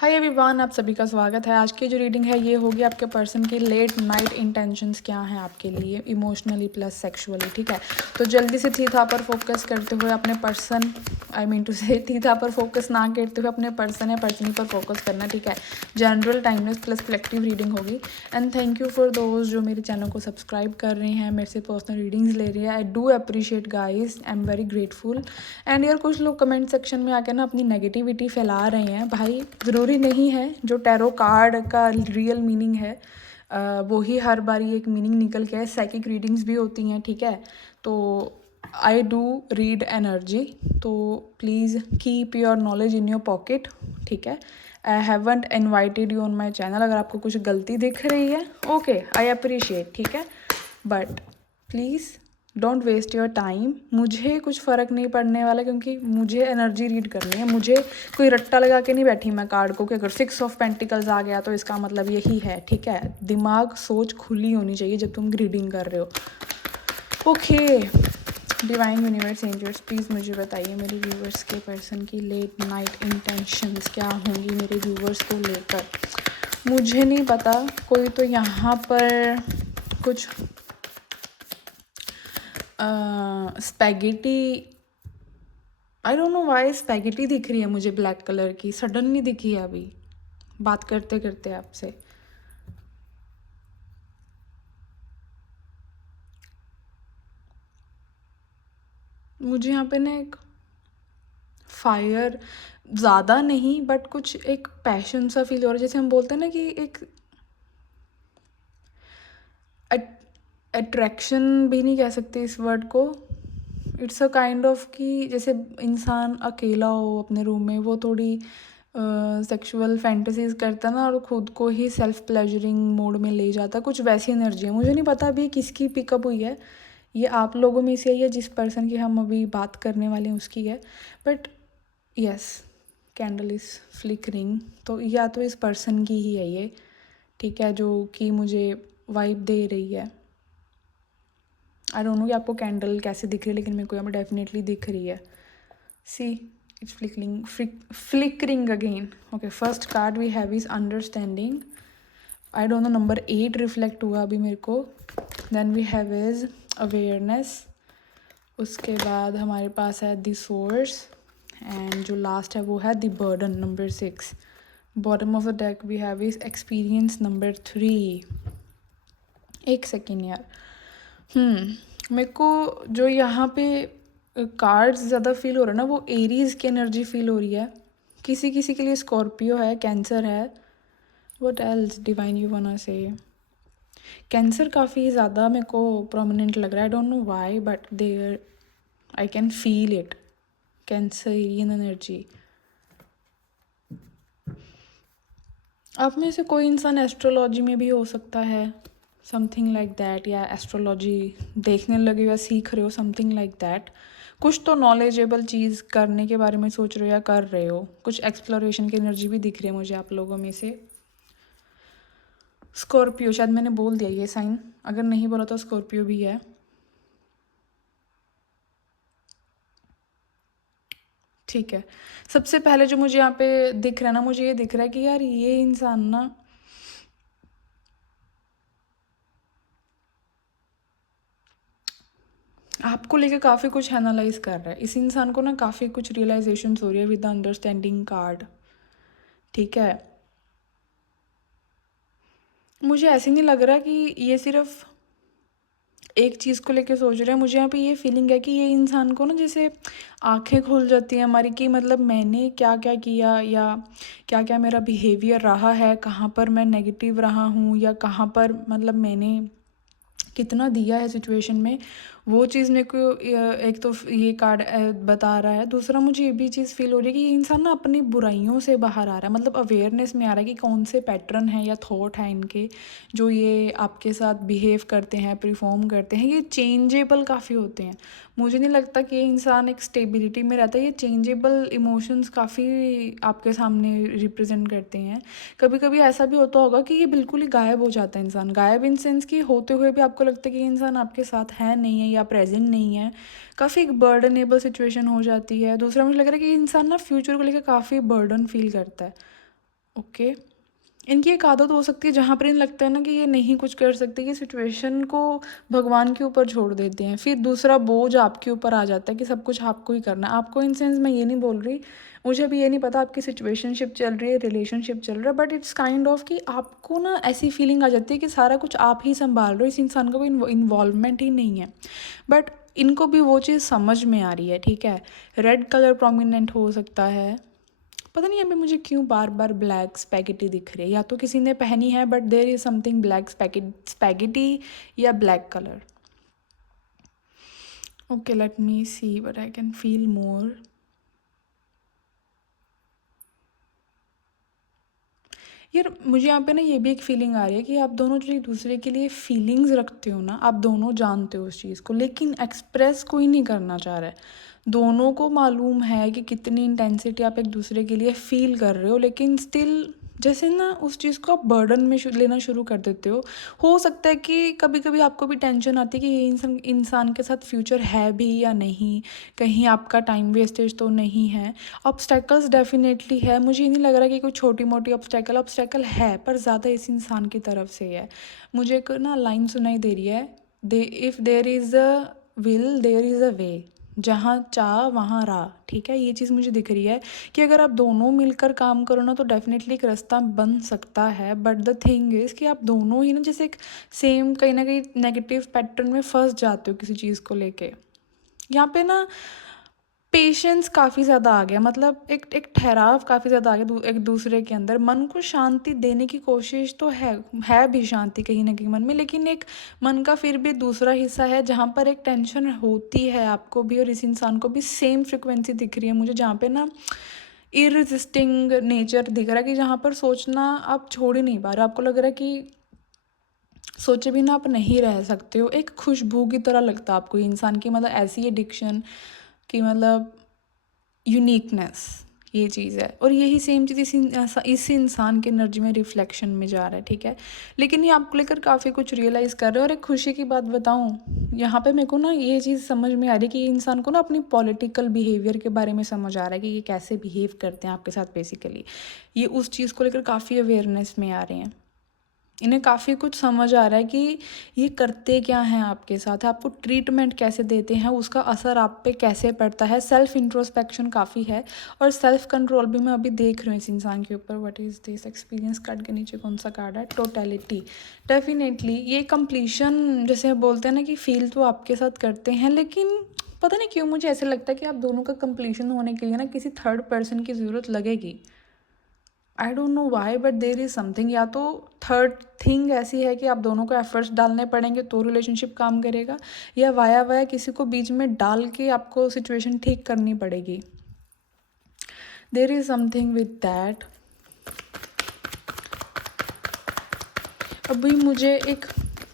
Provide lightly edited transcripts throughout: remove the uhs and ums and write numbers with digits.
Hi everyone, आप सभी का स्वागत है। आज की जो रीडिंग है ये होगी आपके पर्सन की लेट नाइट इंटेंशंस क्या हैं आपके लिए इमोशनली प्लस सेक्सुअली। ठीक है, तो जल्दी से थीथा पर फोकस करते हुए अपने पर्सन थीथा पर फोकस ना करते हुए अपने पर्सन या पर्सनी पर फोकस करना। ठीक है, general timeless plus collective reading होगी। And thank you for those जो मेरे चैनल को सब्सक्राइब कर रहे हैं, मेरे से पर्सनल रीडिंग्स ले रहे हैं। I do appreciate guys, I am very grateful. And यार कुछ लोग कमेंट सेक्शन में आकर ना अपनी नेगेटिविटी फैला रहे हैं। भाई ज़रूरी नहीं है जो टैरो कार्ड का रियल मीनिंग है वो ही हर बारी एक मीनिंग निकल के साइकिक रीडिंग्स भी होती हैं। ठीक है, तो आई डू रीड एनर्जी, तो please keep your knowledge in your pocket. ठीक है, I haven't invited you on my channel. अगर आपको कुछ गलती दिख रही है ओके, आई अप्रिशिएट। ठीक है, but please don't waste your time. मुझे कुछ फ़र्क नहीं पड़ने वाला, क्योंकि मुझे एनर्जी रीड करनी है। मुझे कोई रट्टा लगा के नहीं बैठी मैं कार्ड को कि अगर 6 ऑफ पेंटिकल्स आ गया तो इसका मतलब यही है। ठीक है, दिमाग सोच खुली होनी चाहिए जब तुम रीडिंग कर रहे हो। Okay, divine universe angels please मुझे बताइए मेरे व्यूवर्स के पर्सन की लेट नाइट इंटेंशंस क्या होंगी मेरे व्यूवर्स को लेकर। मुझे नहीं पता, कोई तो यहाँ पर कुछ spaghetti, I don't know why spaghetti दिख रही है मुझे ब्लैक कलर की, सडनली दिखी है अभी बात करते करते आपसे। मुझे यहाँ पे ना एक फायर, ज़्यादा नहीं बट कुछ एक पैशन सा फील हो रहा है। जैसे हम बोलते हैं ना कि एक अट्रैक्शन भी नहीं कह सकते इस वर्ड को, इट्स अ काइंड ऑफ कि जैसे इंसान अकेला हो अपने रूम में, वो थोड़ी सेक्सुअल फैंटेसीज करता है ना, और खुद को ही सेल्फ प्लेजरिंग मोड में ले जाता है। कुछ वैसी एनर्जी है। मुझे नहीं पता अभी किसकी पिकअप हुई है, ये आप लोगों में से ही है, जिस पर्सन की हम अभी बात करने वाले हैं उसकी है। But yes, candle is flickering, तो या तो इस पर्सन की ही है ये। ठीक है, जो कि मुझे वाइब दे रही है। आई डोंट नो कि आपको कैंडल कैसे दिख रही है, लेकिन मेरे को यहाँ पर डेफिनेटली दिख रही है। सी, it's flickering again. Okay, first card we have is understanding. I don't know, number 8 reflect हुआ अभी मेरे को। Then we have is awareness. उसके बाद हमारे पास है द सोर्स, एंड जो लास्ट है वो है the burden, number 6। Bottom of the deck we have is experience, number 3। एक सेकेंड यार, मेरे को जो यहाँ पे कार्ड्स ज़्यादा फील हो रहा है ना, वो एरीज़ की एनर्जी फील हो रही है। किसी किसी के लिए स्कॉर्पियो है, कैंसर है। What else divine you want to say? Cancer काफ़ी ज़्यादा मेरे को प्रोमिनेंट लग रहा है। I don't know why but there I can feel it, Cancerian energy. आप में से कोई इंसान एस्ट्रोलॉजी में भी हो सकता है, समथिंग लाइक दैट, या एस्ट्रोलॉजी देखने लगे या सीख रहे हो, समथिंग लाइक दैट। कुछ तो नॉलेजेबल चीज़ करने के बारे में सोच रहे हो या कर रहे हो। कुछ एक्सप्लोरेशन की एनर्जी भी दिख रही है मुझे आप लोगों में से। स्कॉर्पियो, शायद मैंने बोल दिया ये साइन, अगर नहीं बोला तो स्कॉर्पियो भी है। ठीक है, सबसे पहले जो मुझे यहाँ पे दिख रहा है ना, मुझे ये दिख रहा है कि यार ये इंसान ना आपको लेके काफ़ी कुछ एनालाइज कर रहा है। इस इंसान को ना काफ़ी कुछ रियलाइजेशन हो रही है विद द अंडरस्टैंडिंग कार्ड। ठीक है, मुझे ऐसे नहीं लग रहा कि ये सिर्फ एक चीज़ को लेके सोच रहे हैं। मुझे यहाँ पे ये फीलिंग है कि ये इंसान को ना जैसे आंखें खुल जाती हैं हमारी, कि मतलब मैंने क्या क्या किया, या क्या क्या मेरा बिहेवियर रहा है, कहाँ पर मैं नेगेटिव रहा हूँ, या कहाँ पर मतलब मैंने कितना दिया है सिचुएशन में। वो चीज़ मेरे को एक तो ये कार्ड बता रहा है। दूसरा मुझे ये भी चीज़ फील हो रही है कि ये इंसान ना अपनी बुराइयों से बाहर आ रहा है, मतलब अवेयरनेस में आ रहा है कि कौन से पैटर्न है या थॉट है इनके, जो ये आपके साथ बिहेव करते हैं, परफॉर्म करते हैं। ये चेंजेबल काफ़ी होते हैं। मुझे नहीं लगता कि ये इंसान एक स्टेबिलिटी में रहता है। ये चेंजेबल इमोशंस काफ़ी आपके सामने रिप्रेजेंट करते हैं। कभी कभी ऐसा भी होता होगा कि ये बिल्कुल ही गायब हो जाता है इंसान, गायब इन सेंस कि होते हुए भी आपको लगता है कि ये इंसान आपके साथ है नहीं है या प्रेजेंट नहीं है। काफ़ी एक बर्डनेबल सिचुएशन हो जाती है। दूसरा मुझे लग रहा है कि ये इंसान ना फ्यूचर को लेकर काफ़ी बर्डन फील करता है। ओके। इनकी एक आदत हो सकती है जहाँ पर इन्हें लगता है ना कि ये नहीं कुछ कर सकते, ये सिचुएशन को भगवान के ऊपर छोड़ देते हैं, फिर दूसरा बोझ आपके ऊपर आ जाता है कि सब कुछ आपको ही करना है। आपको इन सेंस मैं ये नहीं बोल रही, मुझे अभी ये नहीं पता आपकी सिचुएशनशिप चल रही है, रिलेशनशिप चल रहा है, बट इट्स काइंड ऑफ कि आपको ना ऐसी फीलिंग आ जाती है कि सारा कुछ आप ही संभाल रहे हो, इस इंसान का कोई इन्वॉल्वमेंट ही नहीं है। बट इनको भी वो चीज़ समझ में आ रही है, ठीक है। रेड कलर प्रोमिनेंट हो सकता है, पता नहीं अभी मुझे क्यों बार बार ब्लैक स्पैगेटी दिख रही है, या तो किसी ने पहनी है, but there is something black spaghetti या black colour. Okay, let me see but I can feel more. यार मुझे यहाँ पे ना ये भी एक फीलिंग आ रही है कि आप दोनों जो एक दूसरे के लिए फीलिंग्स रखते हो ना, आप दोनों जानते हो उस चीज़ को, लेकिन एक्सप्रेस कोई नहीं करना चाह रहा है। दोनों को मालूम है कि कितनी इंटेंसिटी आप एक दूसरे के लिए फील कर रहे हो, लेकिन स्टिल जैसे ना उस चीज़ को आप बर्डन में लेना शुरू कर देते हो सकता है कि कभी कभी आपको भी टेंशन आती है कि ये इंसान के साथ फ्यूचर है भी या नहीं, कहीं आपका टाइम वेस्टेज तो नहीं है। ऑब्स्टेकल्स डेफिनेटली है, मुझे नहीं लग रहा कि कोई छोटी मोटी ऑब्स्टेकल है, पर ज़्यादा इस इंसान की तरफ से है। मुझे एक ना लाइन सुनाई दे रही है, they if there is a will there is a way, जहाँ चाह वहाँ राह, ठीक है। ये चीज़ मुझे दिख रही है कि अगर आप दोनों मिलकर काम करो ना तो डेफिनेटली एक रास्ता बन सकता है, बट द थिंग इज़ कि आप दोनों ही ना जैसे एक सेम कहीं ना कहीं नेगेटिव पैटर्न में फंस जाते हो किसी चीज़ को लेके। यहाँ पे ना पेशेंस काफ़ी ज़्यादा आ गया, मतलब एक ठहराव काफ़ी ज़्यादा आ गया एक दूसरे के अंदर। मन को शांति देने की कोशिश तो है भी शांति कहीं ना कहीं मन में, लेकिन एक मन का फिर भी दूसरा हिस्सा है जहाँ पर एक टेंशन होती है आपको भी और इस इंसान को भी। सेम फ्रिक्वेंसी दिख रही है मुझे जहाँ पे ना इररिजिस्टिंग नेचर दिख रहा है कि जहाँ पर सोचना आप छोड़ ही नहीं पा रहे, आपको लग रहा है कि सोचे बिना आप नहीं रह सकते हो। एक खुशबू की तरह लगता है आपको ये इंसान की, मतलब ऐसी एडिक्शन कि मतलब यूनिकनेस, ये चीज़ है। और यही सेम चीज़ इस इंसान के एनर्जी में रिफ्लेक्शन में जा रहा है, ठीक है। लेकिन ये आपको लेकर काफ़ी कुछ रियलाइज़ कर रहे हैं। और एक खुशी की बात बताऊँ, यहाँ पे मेरे को ना ये चीज़ समझ में आ रही है कि ये इंसान को ना अपनी पॉलिटिकल बिहेवियर के बारे में समझ आ रहा है कि ये कैसे बिहेव करते हैं आपके साथ। बेसिकली ये उस चीज़ को लेकर काफ़ी अवेयरनेस में आ रहे हैं, इन्हें काफ़ी कुछ समझ आ रहा है कि ये करते क्या हैं आपके साथ, आपको ट्रीटमेंट कैसे देते हैं, उसका असर आप पे कैसे पड़ता है। सेल्फ इंट्रोस्पेक्शन काफ़ी है और सेल्फ कंट्रोल भी मैं अभी देख रही हूँ इस इंसान के ऊपर। What is this experience card के नीचे कौन सा कार्ड है, टोटलिटी। डेफिनेटली ये कंप्लीशन जैसे बोलते हैं ना कि फील तो आपके साथ करते हैं, लेकिन पता नहीं क्यों मुझे ऐसे लगता है कि आप दोनों का कंप्लीशन होने के लिए ना किसी थर्ड पर्सन की ज़रूरत लगेगी। आई don't know why but there is something, या तो थर्ड थिंग ऐसी है कि आप दोनों को एफर्ट्स डालने पड़ेंगे तो रिलेशनशिप काम करेगा, या वाया वाया किसी को बीच में डाल के आपको सिचुएशन ठीक करनी पड़ेगी। There is something with that. अभी मुझे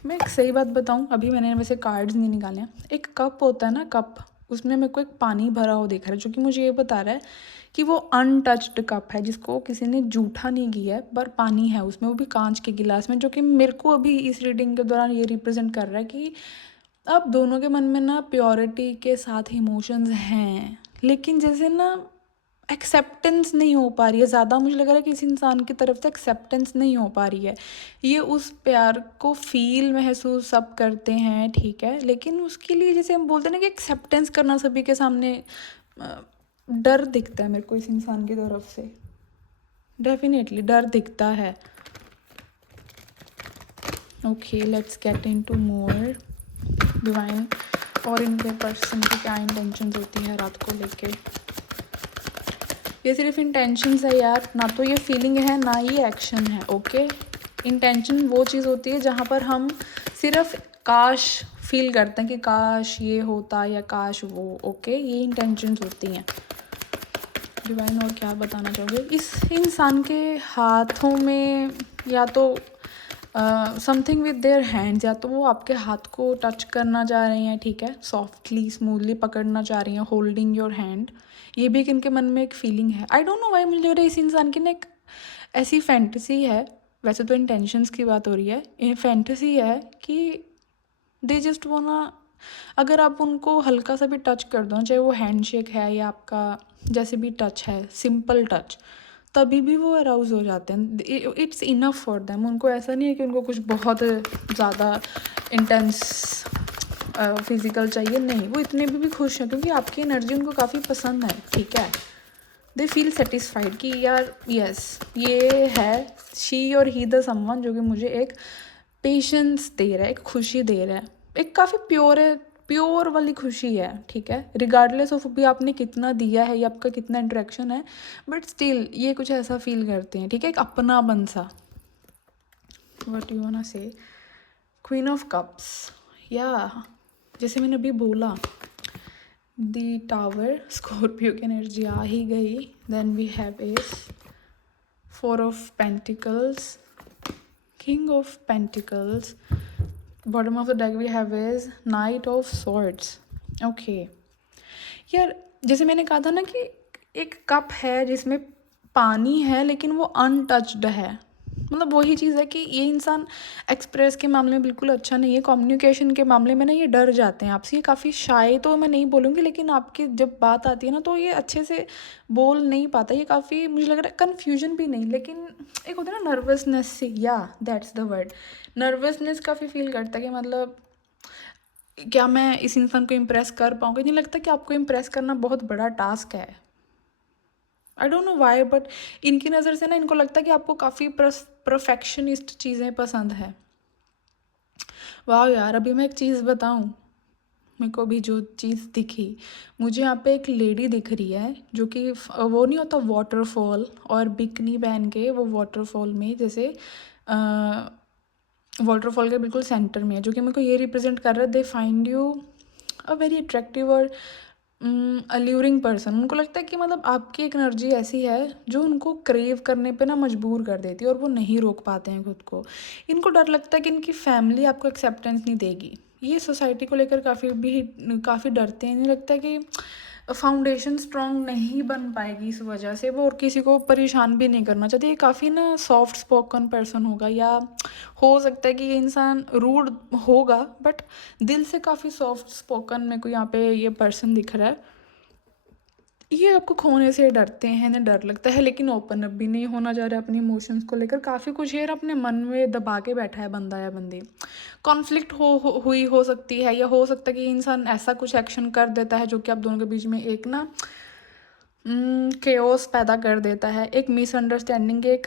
मैं एक सही बात बताऊं, अभी मैंने वैसे कार्ड्स नहीं निकाले हैं, एक कप होता है ना, कप, उसमें मेरे को एक पानी भरा हुआ दिख रहा है जो कि मुझे ये बता रहा है कि वो अनटच्ड कप है जिसको किसी ने जूठा नहीं किया है, पर पानी है उसमें, वो भी कांच के गिलास में, जो कि मेरे को अभी इस रीडिंग के दौरान ये रिप्रेजेंट कर रहा है कि अब दोनों के मन में ना प्योरिटी के साथ इमोशंस हैं, लेकिन जैसे ना एक्सेप्टेंस नहीं हो पा रही है ज़्यादा। मुझे लग रहा है कि इस इंसान की तरफ से एक्सेप्टेंस नहीं हो पा रही है। ये उस प्यार को फील महसूस सब करते हैं, ठीक है, लेकिन उसके लिए जैसे हम बोलते हैं ना कि एक्सेप्टेंस करना सभी के सामने डर दिखता है मेरे को इस इंसान की तरफ से। डेफिनेटली डर दिखता है। Okay, let's get into more divine. और इनके पर्सन की क्या इंटेंशंस होती है रात को लेके। ये सिर्फ इंटेंशंस है यार, ना तो ये फीलिंग है ना ये एक्शन है। ओके, इंटेंशन वो चीज़ होती है जहाँ पर हम सिर्फ काश फील करते हैं कि काश ये होता या काश वो। ओके, ये इंटेंशंस होती हैं। डिवाइन और क्या बताना चाहोगे। इस इंसान के हाथों में या तो समथिंग विद देयर हैंड्स, या तो वो आपके हाथ को टच करना चाह रही हैं, ठीक है, सॉफ्टली स्मूथली पकड़ना चाह रही हैं, होल्डिंग योर हैंड। ये भी इनके मन में एक फीलिंग है। आई डोंट नो वाई मुझे लग रहा है इस इंसान की ना एक ऐसी फैंटेसी है, वैसे तो इंटेंशंस की बात हो रही है, ये फैंटेसी है कि दे जस्ट वो ना, अगर आप उनको हल्का सा भी टच कर दो, चाहे वो हैंडशेक है या आपका जैसे भी टच है, सिंपल टच, तभी भी वो अराउज़ हो जाते हैं। It's enough for them. उनको ऐसा नहीं है कि उनको कुछ बहुत ज़्यादा इंटेंस फिज़िकल चाहिए, नहीं, वो इतने भी खुश हैं क्योंकि आपकी एनर्जी उनको काफ़ी पसंद है, ठीक है। दे फील सेटिस्फाइड कि यार यस, ये है शी और ही द समवन जो कि मुझे एक पेशेंस दे रहा है, एक खुशी दे रहा है, एक काफ़ी प्योर है, प्योर वाली खुशी है, ठीक है। रिगार्डलेस ऑफ भी आपने कितना दिया है या आपका कितना इंटरेक्शन है, बट स्टिल ये कुछ ऐसा फील करते हैं, ठीक है, एक अपनापन सा। What you want to say. Queen of cups, या जैसे मैंने अभी बोला, दी टावर, स्कॉर्पियो की एनर्जी आ ही गई। Then we have is 4 of pentacles, king of pentacles, bottom of the deck we have is knight of swords. Okay यार, जैसे मैंने कहा था ना कि एक कप है जिसमें पानी है लेकिन वो अनटच्ड है, मतलब वही चीज़ है कि ये इंसान एक्सप्रेस के मामले में बिल्कुल अच्छा नहीं है, कम्युनिकेशन के मामले में ना ये डर जाते हैं आपसे, ये काफ़ी शाय तो मैं नहीं बोलूँगी, लेकिन आपकी जब बात आती है ना तो ये अच्छे से बोल नहीं पाता, ये काफ़ी मुझे लग रहा है कन्फ्यूजन भी नहीं, लेकिन एक होता है ना नर्वसनेस से, या दैट्स द वर्ड, नर्वसनेस काफ़ी फील करता है कि मतलब क्या मैं इस इंसान को इम्प्रेस कर पाऊँगी। नहीं लगता कि आपको इम्प्रेस करना बहुत बड़ा टास्क है। I don't know why, but इनकी नज़र से ना इनको लगता है कि आपको काफ़ी परफेक्शनिस्ट चीज़ें पसंद है। वाह यार, अभी मैं एक चीज़ बताऊँ, मेरे को अभी जो चीज़ दिखी, मुझे यहाँ पे एक लेडी दिख रही है जो कि वो नहीं होता वाटरफॉल और बिकनी पहन के, वो वाटरफॉल में जैसे वाटरफॉल के बिल्कुल सेंटर में है, जो कि मेरे को ये रिप्रेजेंट कर रहा है, they find you a very attractive और अल्यूरिंग पर्सन। उनको लगता है कि मतलब आपकी एक एनर्जी ऐसी है जो उनको क्रेव करने पे ना मजबूर कर देती है और वो नहीं रोक पाते हैं खुद को। इनको डर लगता है कि इनकी फैमिली आपको एक्सेप्टेंस नहीं देगी, ये सोसाइटी को लेकर काफ़ी डरते हैं। इन्हें लगता है कि फाउंडेशन स्ट्रॉन्ग नहीं बन पाएगी इस वजह से, वो और किसी को परेशान भी नहीं करना चाहते। ये काफ़ी ना सॉफ्ट स्पोकन पर्सन होगा, या हो सकता है कि ये इंसान रूड होगा बट दिल से काफ़ी सॉफ्ट स्पोकन मेरे को यहाँ पे ये पर्सन दिख रहा है। ये आपको खोने से डरते हैं, इन्हें डर लगता है, लेकिन ओपन अप भी नहीं होना चाह रहा है अपनी इमोशंस को लेकर। काफ़ी कुछ ये अपने मन में दबा के बैठा है बंदा या बंदी। कॉन्फ्लिक्ट हुई हो सकती है, या हो सकता है कि इंसान ऐसा कुछ एक्शन कर देता है जो कि आप दोनों के बीच में एक ना केओस पैदा कर देता है, एक मिसअंडरस्टैंडिंग, एक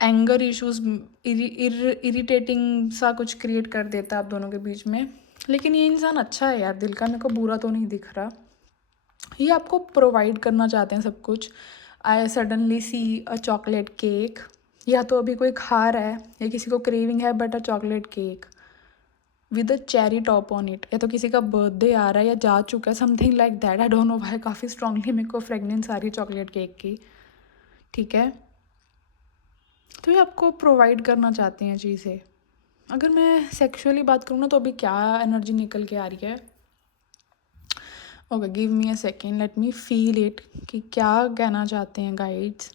एंगर इश्यूज, इरिटेटिंग सा कुछ क्रिएट कर देता है आप दोनों के बीच में। लेकिन ये इंसान अच्छा है यार, दिल का मेरे को बुरा तो नहीं दिख रहा। ये आपको प्रोवाइड करना चाहते हैं सब कुछ। I suddenly see a chocolate cake, या तो अभी कोई खा रहा है या किसी को क्रेविंग है, but a chocolate cake with a cherry top on it, या तो किसी का बर्थडे आ रहा है या जा चुका है, something like that. I don't no भाई, काफ़ी स्ट्रांगली मेरे को फ्रेगनेंस आ रही है चॉकलेट केक की, ठीक है। तो ये आपको प्रोवाइड करना चाहते हैं चीज़ें। अगर मैं सेक्सुअली बात करूँ ना तो अभी क्या एनर्जी निकल के आ रही है। Okay, give me a second, let me feel it कि क्या कहना चाहते हैं गाइड्स।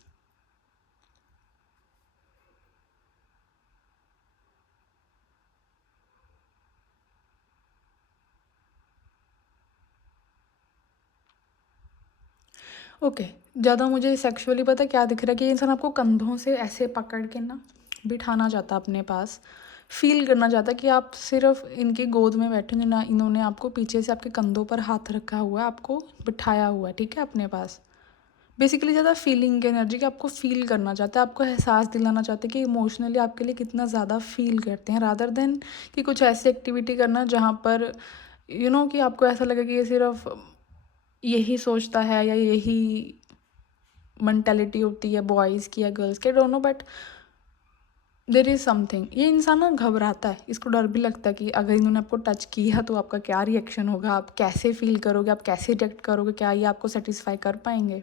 ओके, ज़्यादा मुझे सेक्सुअली पता क्या दिख रहा है कि इंसान आपको कंधों से ऐसे पकड़ के ना बिठाना चाहता है अपने पास, फील करना चाहता है कि आप सिर्फ इनकी गोद में बैठे हैं, ना इन्होंने आपको पीछे से आपके कंधों पर हाथ रखा हुआ है, आपको बिठाया हुआ है, ठीक है, अपने पास। बेसिकली ज़्यादा फीलिंग की एनर्जी, कि आपको फील करना चाहता है, आपको एहसास दिलाना चाहते हैं कि इमोशनली आपके लिए कितना ज़्यादा फील करते हैं, रादर देन कि कुछ ऐसी एक्टिविटी करना जहाँ पर कि आपको ऐसा लगे कि ये सिर्फ यही सोचता है या यही मेंटालिटी होती है बॉयज़ की या गर्ल्स के, don't know, but there is something. ये इंसान ना घबराता है, इसको डर भी लगता है कि अगर इन्होंने आपको टच किया तो आपका क्या रिएक्शन होगा, आप कैसे फील करोगे, आप कैसे रिएक्ट करोगे, क्या ये आपको सेटिस्फाई कर पाएंगे।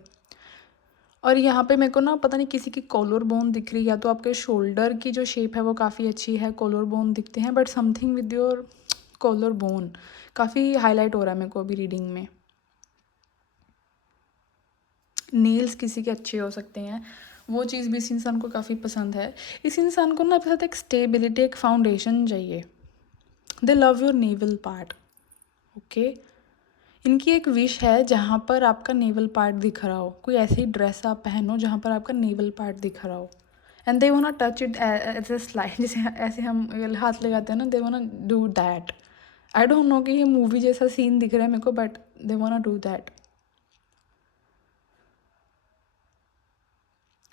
और यहाँ पे मेरे को ना पता नहीं किसी की कॉलर बोन दिख रही है, या तो आपके शोल्डर की जो शेप है वो काफ़ी अच्छी है, कॉलर बोन दिखते हैं, but something with your collar bone काफ़ी हाईलाइट हो रहा है मेरे को अभी रीडिंग में। नेल्स किसी के अच्छे हो सकते हैं, वो चीज़ भी इस इंसान को काफ़ी पसंद है। इस इंसान को ना अपने साथ एक स्टेबिलिटी, एक फाउंडेशन चाहिए। दे love your naval part, okay. इनकी एक विश है जहाँ पर आपका नेवल पार्ट दिख रहा हो, कोई ऐसी ड्रेस आप पहनो जहाँ पर आपका नेवल पार्ट दिख रहा हो, and they want touch it as a slide, जैसे ऐसे हम हाथ लगाते हैं ना, they want do that. I don't know कि ये मूवी जैसा सीन दिख रहा है मेरे को, but they want do that.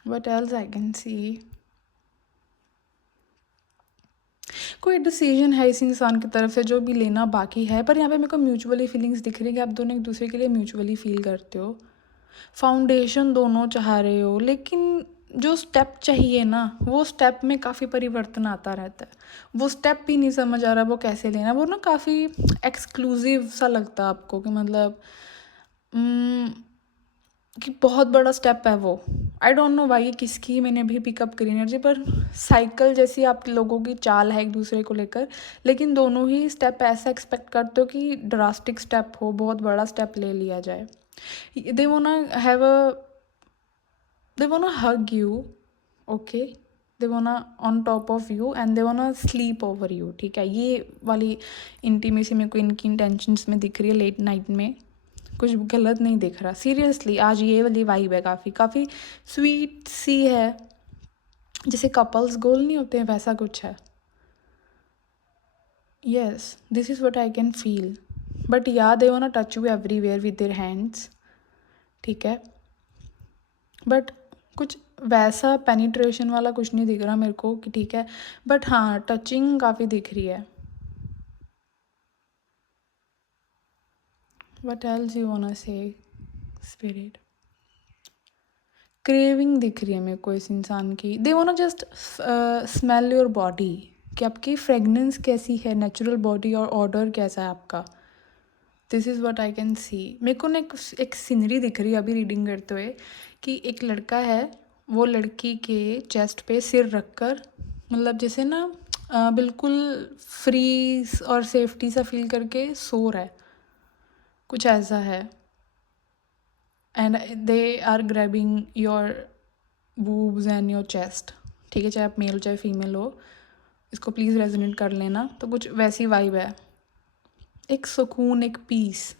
What else I can see, कोई डिसीजन है इस इंसान की तरफ से जो भी लेना बाकी है, पर यहाँ पे मेरे को म्यूचुअली फीलिंग्स दिख रही है कि आप दोनों एक दूसरे के लिए म्यूचुअली फील करते हो, फाउंडेशन दोनों चाह रहे हो, लेकिन जो स्टेप चाहिए ना वो स्टेप में काफ़ी परिवर्तन आता रहता है। वो स्टेप भी नहीं समझ आ रहा वो कैसे लेना, वो ना काफ़ी एक्सक्लूसिव सा लगता है आपको कि मतलब कि बहुत बड़ा स्टेप है वो। आई डोंट नो वाई किसकी मैंने भी पिकअप करी एनर्जी, पर साइकिल जैसी आप लोगों की चाल है एक दूसरे को लेकर, लेकिन दोनों ही स्टेप ऐसा एक्सपेक्ट करते हो कि ड्रास्टिक स्टेप हो, बहुत बड़ा स्टेप ले लिया जाए। They wanna have a they wanna hug you, okay, they wanna on top of you and they wanna sleep over you, ठीक है। ये वाली इंटीमेसी मेरे को इनकी इंटेंशंस में दिख रही है लेट नाइट में, कुछ गलत नहीं दिख रहा सीरियसली। आज ये वाली वाइब है, काफ़ी काफ़ी स्वीट सी है, जैसे कपल्स गोल नहीं होते हैं वैसा कुछ है। Yes, this is what I can feel, but yeah they wanna touch you everywhere with their hands, ठीक है, बट कुछ वैसा पेनिट्रेशन वाला कुछ नहीं दिख रहा मेरे को कि ठीक है, बट हाँ टचिंग काफ़ी दिख रही है। व्हाट एल्स यू वांना से स्पिरिट, क्रेविंग दिख रही है मेरे को इस इंसान की। They wanna just smell your body, कि आपकी फ्रेगनेंस कैसी है, नेचुरल बॉडी और ऑर्डर कैसा है आपका। This is what I can see. मेरे को ना एक सीनरी दिख रही है अभी रीडिंग करते हुए, कि एक लड़का है, वो लड़की के चेस्ट पे सिर रख कर, मतलब जैसे ना बिल्कुल फ्री और सेफ्टी सा फील करके सो रहा है, कुछ ऐसा है। And they are grabbing your boobs and your chest, ठीक है, चाहे आप मेल चाहे फीमेल हो, इसको प्लीज़ रेजोनेट कर लेना। तो कुछ वैसी वाइब है, एक सुकून, एक पीस।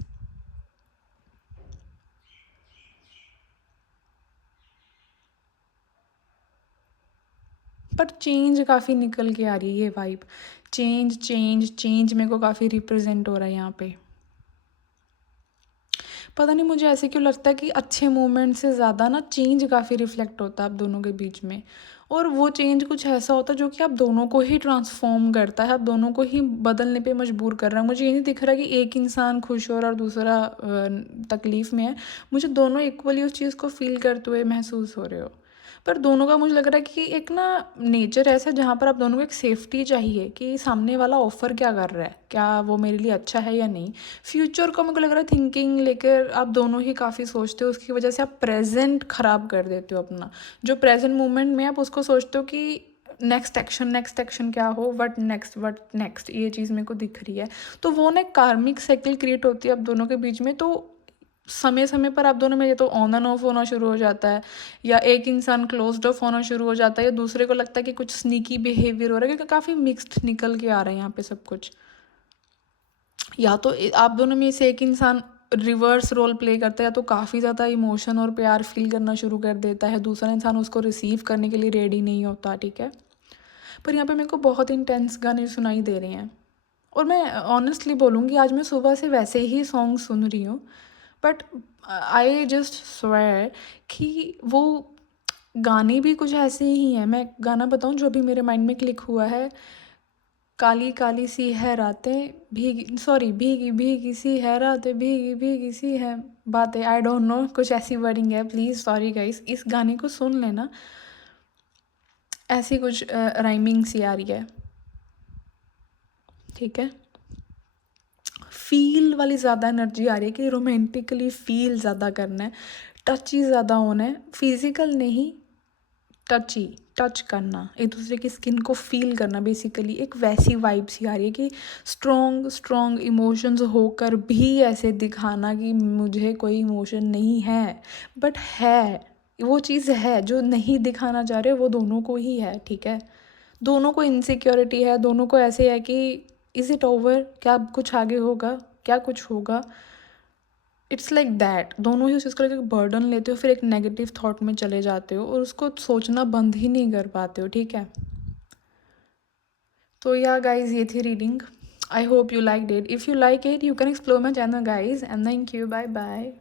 पर चेंज काफ़ी निकल के आ रही है ये वाइब, चेंज चेंज चेंज मेरे को काफ़ी रिप्रेजेंट हो रहा है यहाँ पे। पता नहीं मुझे ऐसे क्यों लगता है कि अच्छे मोमेंट से ज़्यादा ना चेंज काफ़ी रिफ्लेक्ट होता है आप दोनों के बीच में, और वो चेंज कुछ ऐसा होता है जो कि आप दोनों को ही ट्रांसफॉर्म करता है, आप दोनों को ही बदलने पे मजबूर कर रहा है। मुझे ये नहीं दिख रहा कि एक इंसान खुश हो रहा और दूसरा तकलीफ़ में है, मुझे दोनों इक्वली उस चीज़ को फील करते हुए महसूस हो रहे हो। पर दोनों का मुझे लग रहा है कि एक ना नेचर ऐसा है जहाँ पर आप दोनों को एक सेफ्टी चाहिए कि सामने वाला ऑफ़र क्या कर रहा है, क्या वो मेरे लिए अच्छा है या नहीं। फ्यूचर को मेरे को लग रहा है थिंकिंग लेकर आप दोनों ही काफ़ी सोचते हो, उसकी वजह से आप प्रेजेंट ख़राब कर देते हो अपना, जो प्रेजेंट मोमेंट में आप उसको सोचते हो कि नेक्स्ट एक्शन क्या हो, वट नेक्स्ट, ये चीज़ मेरे को दिख रही है। तो वो ना एक कार्मिक साइकिल क्रिएट होती है आप दोनों के बीच में। तो समय समय पर आप दोनों में ये तो ऑन एंड ऑफ होना शुरू हो जाता है, या एक इंसान क्लोज्ड ऑफ होना शुरू हो जाता है, या दूसरे को लगता है कि कुछ स्नीकी बिहेवियर हो रहा है, क्योंकि काफ़ी मिक्स्ड निकल के आ रहा है यहाँ पे सब कुछ। या तो आप दोनों में से एक इंसान रिवर्स रोल प्ले करता है, या तो काफ़ी ज़्यादा इमोशन और प्यार फील करना शुरू कर देता है, दूसरा इंसान उसको रिसीव करने के लिए रेडी नहीं होता, ठीक है। पर यहाँ पे मेरे को बहुत इंटेंस गाने सुनाई दे रहे हैं, और मैं ऑनेस्टली बोलूँगी आज मैं सुबह से वैसे ही सॉन्ग सुन रही हूँ, बट आई जस्ट स्वेयर कि वो गाने भी कुछ ऐसे ही हैं। मैं गाना बताऊँ जो भी मेरे माइंड में क्लिक हुआ है, काली काली सी है रातें, भीगी सॉरी भीगी भीगी सी है रातें, भीगी भीगी सी है बातें, आई डोंट नो, कुछ ऐसी वर्डिंग है, प्लीज़ सॉरी गाइस, इस गाने को सुन लेना, ऐसी कुछ राइमिंग सी आ रही है, ठीक है। फील वाली ज़्यादा एनर्जी आ रही है कि रोमांटिकली फील ज़्यादा करना है, टची ज़्यादा होना है, फिजिकल नहीं, टची, टच करना, एक दूसरे की स्किन को फील करना, बेसिकली एक वैसी वाइब सी आ रही है कि स्ट्रॉन्ग स्ट्रॉन्ग इमोशंस होकर भी ऐसे दिखाना कि मुझे कोई इमोशन नहीं है, बट है, वो चीज़ है जो नहीं दिखाना चाह रहे वो दोनों को ही है, ठीक है। दोनों को इनसिक्योरिटी है, दोनों को ऐसे है कि इज़ इट ओवर, क्या अब कुछ आगे होगा, क्या कुछ होगा, इट्स लाइक दैट, दोनों ही उस चीज़ को लेकर बर्डन लेते हो, फिर एक नेगेटिव थॉट में चले जाते हो और उसको सोचना बंद ही नहीं कर पाते हो, ठीक है। तो या गाइज, ये थी reading. I hope you like it. If you like it, you can explore my channel guys, and thank you, bye bye.